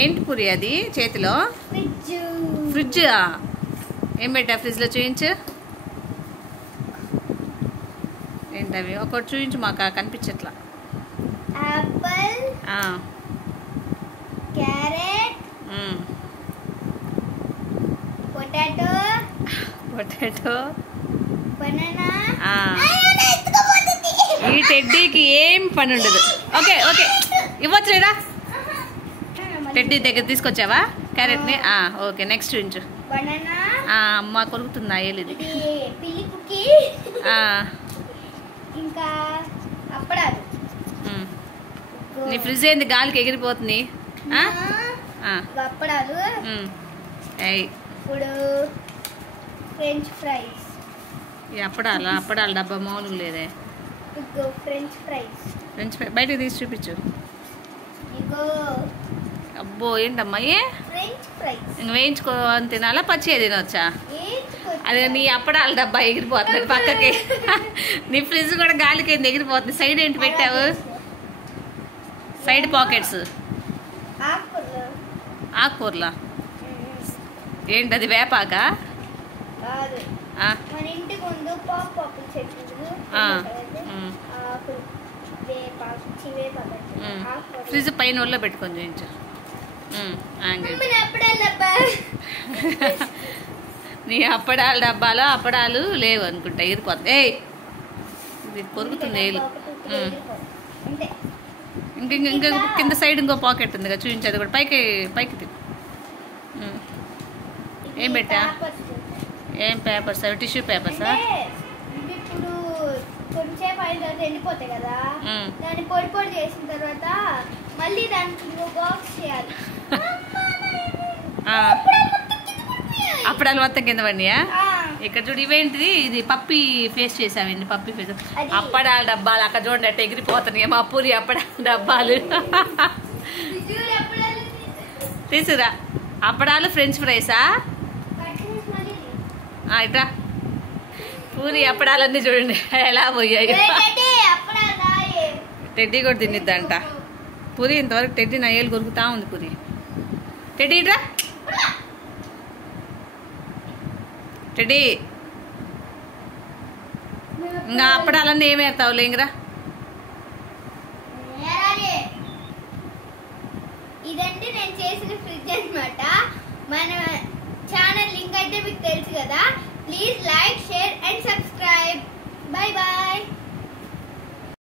ఏంటి పూరి అది చేతిలో? ఫ్రిడ్జ్. ఏం పెట్టా ఫ్రిడ్జ్లో? చూయించు. ఏంటవి? ఒకటి చూయించు, మాకు కనిపించట్లా. Apple, carrot, potato, banana. ఈ టెడ్డీకి ఏం పని ఉండదు. ఓకే ఇవ్వచ్చులేదా? టెడ్డీ దగ్గర తీసుకొచ్చావా క్యారెట్ని? ఓకే, నెక్స్ట్ చూపించు. బనానా. అమ్మ కొరుకుతుందా ఏలిది? పిల్లి కుక్కీ. ఇంకా అప్పడాలు. నీ ఫ్రిడ్జ్ ఏంది గాలికి ఎగిరిపోతుంది? అప్పడాలు. ఇప్పుడు ఫ్రెంచ్ ఫ్రైస్. ఈ అప్పడాల డబ్బా మామూలుగా లేదే. ఫ్రెంచ్ ఫ్రైస్ బయటకు తీసి చూపించు. అబ్బో ఏంటమ్మా ఇంక వేయించుకోని తినాలా, పచ్చిగా తినవచ్చా? అదే నీ అప్పడాల డబ్బా ఎగిరిపోతుంది పక్కకి. నీ ఫ్రిడ్జ్ కూడా గాలికి ఏంది ఎగిరిపోతుంది. సైడ్ ఏంటి పెట్టావు? Side pockets. ఆకుకూరలా? ఏంటి అది? వేపాకా? ఫ్రిడ్జ్ పైన ఒళ్ళో పెట్టుకొని చూపించు. నీ అప్పడాల డబ్బాలో అప్పడాలు లేవు అనుకుంటా, ఎగిరిపోతుంది. ఇది పొరుగుతుంది ఏలు. ఇంకా కింద సైడ్ ఇంకో పాకెట్ ఉంది కదా, చూపించు. అది కూడా పైకి తిప్పు. ఏం పెట్టా? ఏం పేపర్స్ అవి? టిష్యూ పేపర్సా? ఇప్పుడు కొంచెంసేపు అయిన తర్వాత ఎండిపోతాయి కదా, దాన్ని పొడి చేసిన తర్వాత మళ్ళీ దానికి ఇంకో బాక్స్ చేయాలి. అప్పడాలు మొత్తం కింద పడినాయా? ఇక్కడ చూడు, ఇవేంటిది? ఇది పప్పి ఫేస్ చేసావండి. పప్పి ఫేస్. అప్పడాల డబ్బాలు అక్కడ చూడండి అట్ట ఎగిరిపోతున్నాయి. మా పూరి అప్పడాల డబ్బాలు. తీసుకురా. అప్పడాలు ఫ్రెంచ్ ఫ్రైసా? ఇట్రా. పూరి అప్పడాలన్నీ చూడండి ఎలా పోయాయి. టెడ్డీ కూడా తినిద్దంట పూరి. ఇంతవరకు టెడ్డీ నా ఏళ్ళు కొరుకుతా ఉంది పూరి. టెడ్డీ ఇట్రా. టెడ్డీ ఇంకా అప్పడాలన్నీ ఏమేస్తావు లేంగిరా? ఇదంటే నేను చేసిన ఫ్రిడ్జ్ అన్నమాట. మన ఛానల్ లింక్ అయితే మీకు తెలుసు కదా. Please like, share and subscribe. Bye bye.